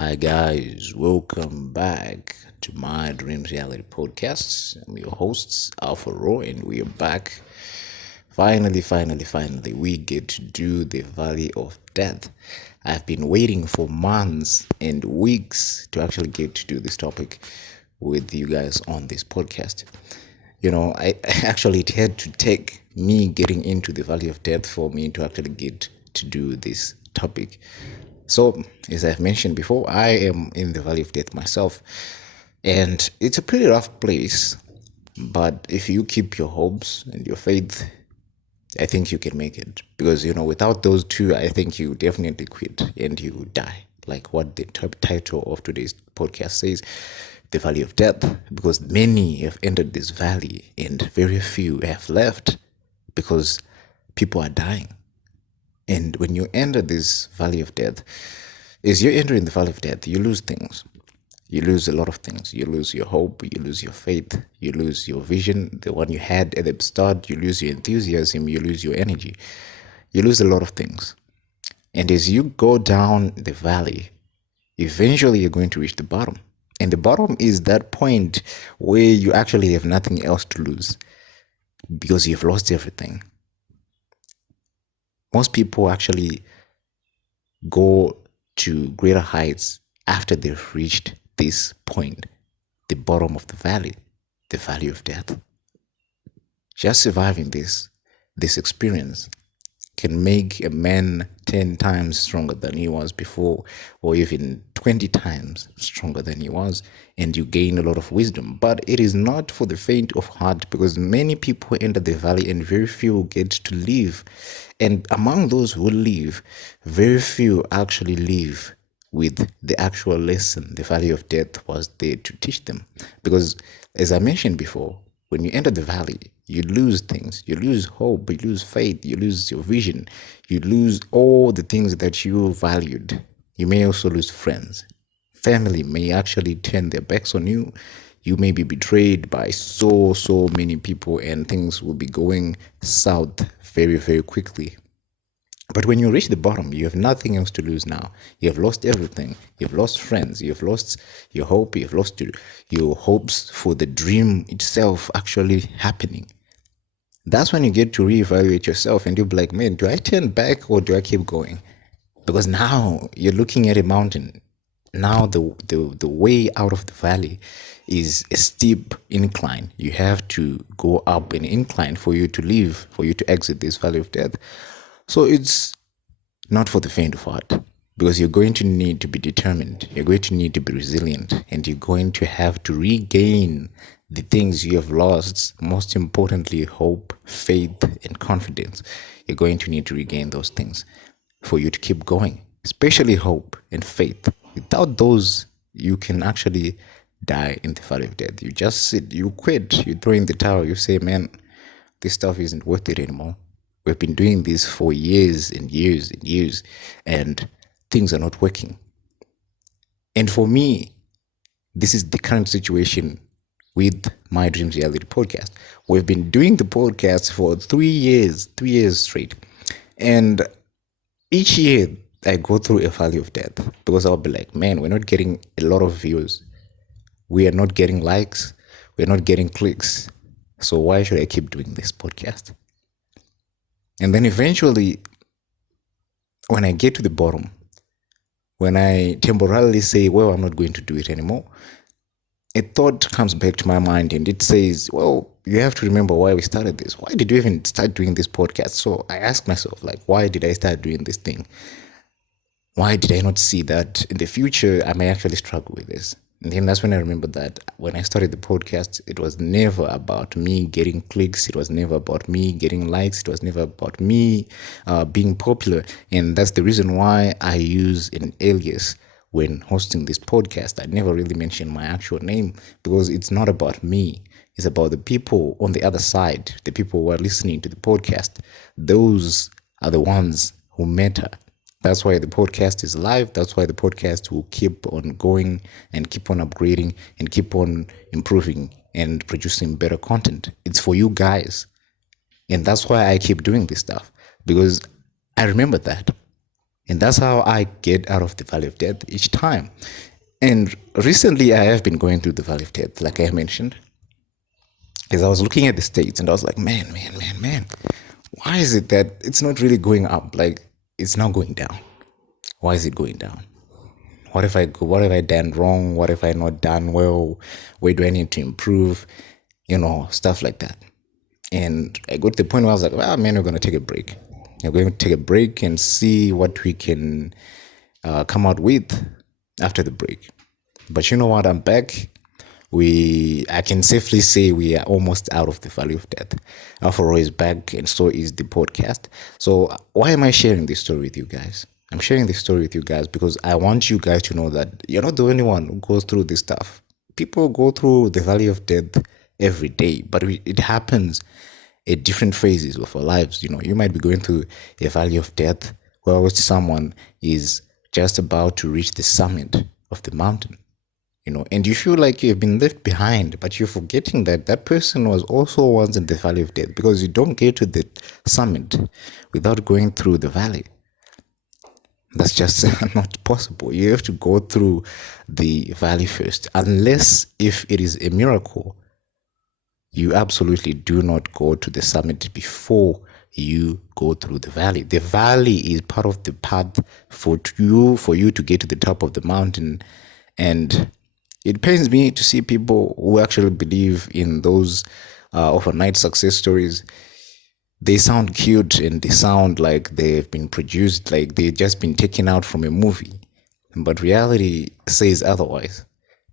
Hi guys, welcome back to my Dreams Reality Podcast. I'm your hosts, Alpha Raw, and we are back. Finally, we get to do the Valley of Death. I've been waiting for months and weeks to actually get to do this topic with you guys on this podcast. I actually it had to take me getting into the Valley of Death for me to actually get to do this topic. So, as I've mentioned before, I am in the Valley of Death myself, and it's a pretty rough place. But if you keep your hopes and your faith, I think you can make it. Because, without those two, I think you definitely quit and you die. Like what the title of today's podcast says, the Valley of Death. Because many have entered this valley and very few have left because people are dying. And when you enter this valley of death, as you're entering the valley of death, you lose things. You lose a lot of things. You lose your hope, you lose your faith, you lose your vision, the one you had at the start, you lose your enthusiasm, you lose your energy. You lose a lot of things. And as you go down the valley, eventually you're going to reach the bottom. And the bottom is that point where you actually have nothing else to lose because you've lost everything. Most people actually go to greater heights after they've reached this point, the bottom of the valley of death. Just surviving this experience can make a man 10 times stronger than he was before, or even 20 times stronger than he was, and you gain a lot of wisdom. But it is not for the faint of heart, because many people enter the valley and very few get to live. And among those who live, very few actually live with the actual lesson the valley of death was there to teach them. Because, as I mentioned before, when you enter the valley, you lose things. You lose hope, you lose faith, you lose your vision, you lose all the things that you valued. You may also lose friends. Family may actually turn their backs on you. You may be betrayed by so many people, and things will be going south very quickly. But when you reach the bottom, you have nothing else to lose now. You have lost everything. You've lost friends. You've lost your hope. You've lost your hopes for the dream itself actually happening. That's when you get to reevaluate yourself and you'll be like, man, do I turn back or do I keep going? Because now you're looking at a mountain. Now the way out of the valley is a steep incline. You have to go up an incline for you to leave, for you to exit this valley of death. So it's not for the faint of heart, because you're going to need to be determined. You're going to need to be resilient, and you're going to have to regain the things you have lost. Most importantly, hope, faith, and confidence. You're going to need to regain those things for you to keep going, especially hope and faith. Without those, you can actually die in the valley of death. You just sit, you quit, you throw in the towel, you say, man, this stuff isn't worth it anymore. We've been doing this for years and years and years, and things are not working. And for me, this is the current situation with my Dreams Reality podcast. We've been doing the podcast for 3 years straight. And each year I go through a valley of death, because I'll be like, man, we're not getting a lot of views. We are not getting likes. We're not getting clicks. So why should I keep doing this podcast? And then eventually, when I get to the bottom, when I temporarily say, well, I'm not going to do it anymore, a thought comes back to my mind and it says, well, you have to remember why we started this. Why did you even start doing this podcast? So I ask myself, like, why did I start doing this thing? Why did I not see that in the future I may actually struggle with this? And then that's when I remember that when I started the podcast, it was never about me getting clicks. It was never about me getting likes. It was never about me being popular. And that's the reason why I use an alias when hosting this podcast. I never really mention my actual name, because it's not about me. It's about the people on the other side, the people who are listening to the podcast. Those are the ones who matter. That's why the podcast is live. That's why the podcast will keep on going and keep on upgrading and keep on improving and producing better content. It's for you guys. And that's why I keep doing this stuff, because I remember that. And that's how I get out of the valley of death each time. And recently, I have been going through the valley of death, like I mentioned, because I was looking at the states and I was like, man, why is it that it's not really going up? Like, it's not going down. Why is it going down? What have I done wrong? What have I not done well? Where do I need to improve? Stuff like that. And I got to the point where I was like, well, man, we're going to take a break. We're going to take a break and see what we can come out with after the break. But you know what? I'm back. I can safely say we are almost out of the valley of death. Afro is back, and so is the podcast. So why am I sharing this story with you guys? I'm sharing this story with you guys because I want you guys to know that you're not the only one who goes through this stuff. People go through the valley of death every day, but it happens at different phases of our lives. You might be going through a valley of death where someone is just about to reach the summit of the mountain. And you feel like you've been left behind, but you're forgetting that that person was also once in the valley of death, because you don't get to the summit without going through the valley. That's just not possible. You have to go through the valley first, unless if it is a miracle. You absolutely do not go to the summit before you go through the valley. The valley is part of the path for you to get to the top of the mountain. And it pains me to see people who actually believe in those overnight success stories. They sound cute and they sound like they've been produced, like they've just been taken out from a movie. But reality says otherwise.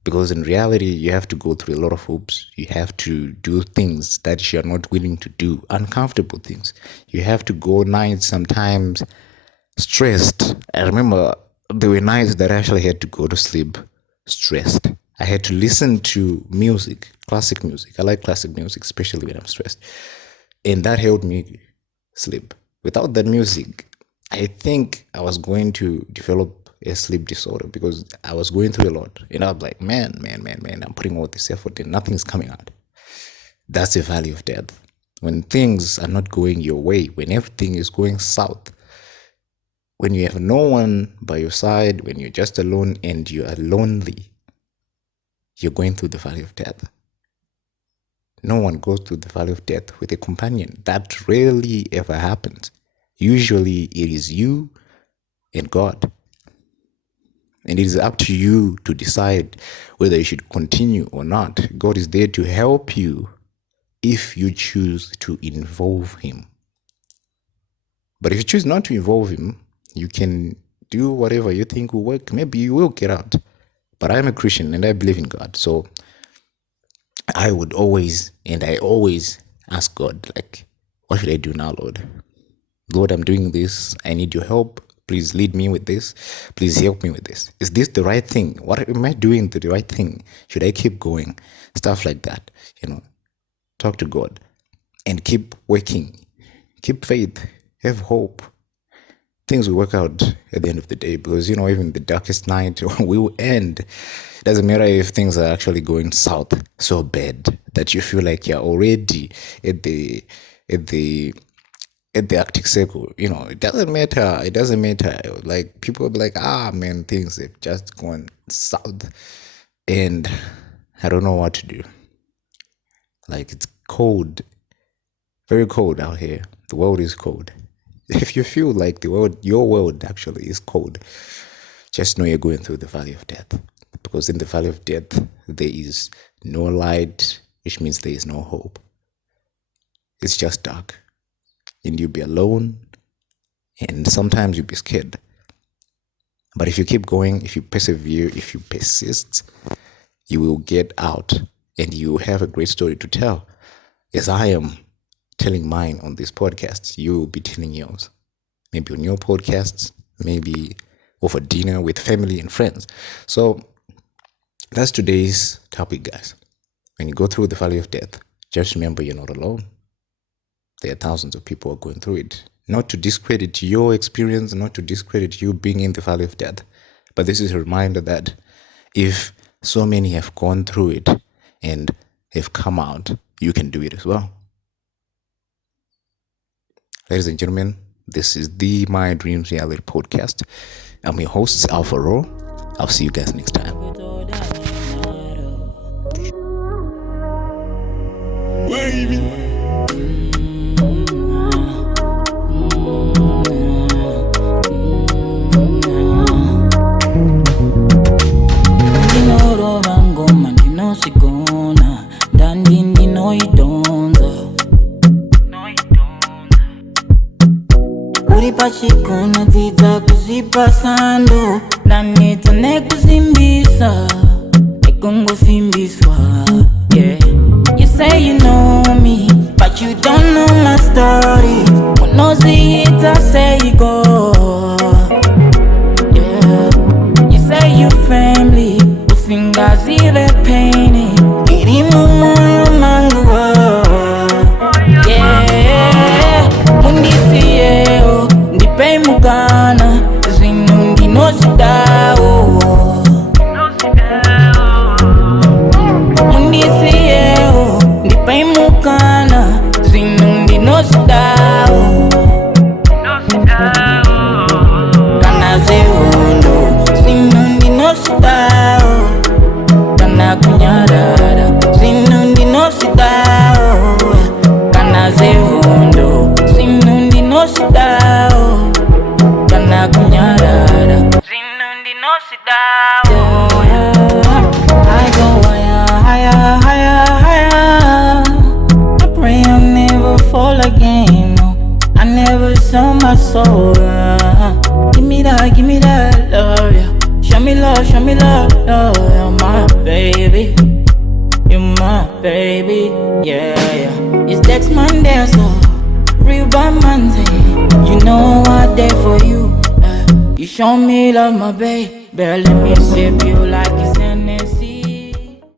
Because in reality, you have to go through a lot of hoops. You have to do things that you're not willing to do, uncomfortable things. You have to go nights sometimes stressed. I remember there were nights that I actually had to go to sleep stressed. I had to listen to music, classic music. I like classic music, especially when I'm stressed. And that helped me sleep. Without that music, I think I was going to develop a sleep disorder because I was going through a lot. And I was like, man, I'm putting all this effort and nothing's coming out. That's the valley of death. When things are not going your way, when everything is going south, when you have no one by your side, when you're just alone and you are lonely, you're going through the valley of death. No one goes through the valley of death with a companion. That rarely ever happens. Usually it is you and God. And it is up to you to decide whether you should continue or not. God is there to help you if you choose to involve Him. But if you choose not to involve Him, you can do whatever you think will work. Maybe you will get out. But I am a Christian and I believe in God. So I always ask God, like, what should I do now, Lord? Lord, I'm doing this. I need your help. Please lead me with this. Please help me with this. Is this the right thing? What am I doing the right thing? Should I keep going? Stuff like that. Talk to God and keep working. Keep faith. Have hope. Things will work out at the end of the day, because even the darkest night will end. It doesn't matter if things are actually going south so bad that you feel like you're already at the Arctic Circle. It doesn't matter. Like, people will be like, man, things have just gone south and I don't know what to do. Like, it's cold, very cold out here. The world is cold. If you feel like your world actually is cold, just know you're going through the valley of death. Because in the valley of death, there is no light, which means there is no hope. It's just dark. And you'll be alone, and sometimes you'll be scared. But if you keep going, if you persevere, if you persist, you will get out and you have a great story to tell. As I am telling mine on this podcast, you will be telling yours. Maybe on your podcasts, maybe over dinner with family and friends. So that's today's topic, guys. When you go through the valley of death, just remember you're not alone. There are thousands of people who are going through it. Not to discredit your experience, not to discredit you being in the valley of death, but this is a reminder that if so many have gone through it and have come out, you can do it as well. Ladies and gentlemen, This is the My Dreams Reality Podcast. I'm your host, Alpha Ro. I'll see you guys next time. Pachikuna tita kuzipasando Nanita nekuzimbisa Nekungo simbiswa Yeah. You say you know me, but you don't know my story. When no see it, I say you go. Yeah. You say you family, usingazi paini irimu moyo manguwa. Yeah. Mundisi yeo ndipe mukana zinundi no shidao. Mundisi yeo ndipe mukana zinundi no shidao. Kana zeondo zinundi no shidao. Kana kunyarara zinundi no shidao. Kana zeondo zinundi no shidao. Kana kunyarara zinundi no shidao. I go higher, higher, higher. I pray I'll never fall again. No, I never sell my soul. Give me that love, yeah. Show me love, love. You're my baby, you're my baby, yeah, yeah. It's next Monday, so real by Monday. You know I there for you. You show me love, my baby. Let me sip you like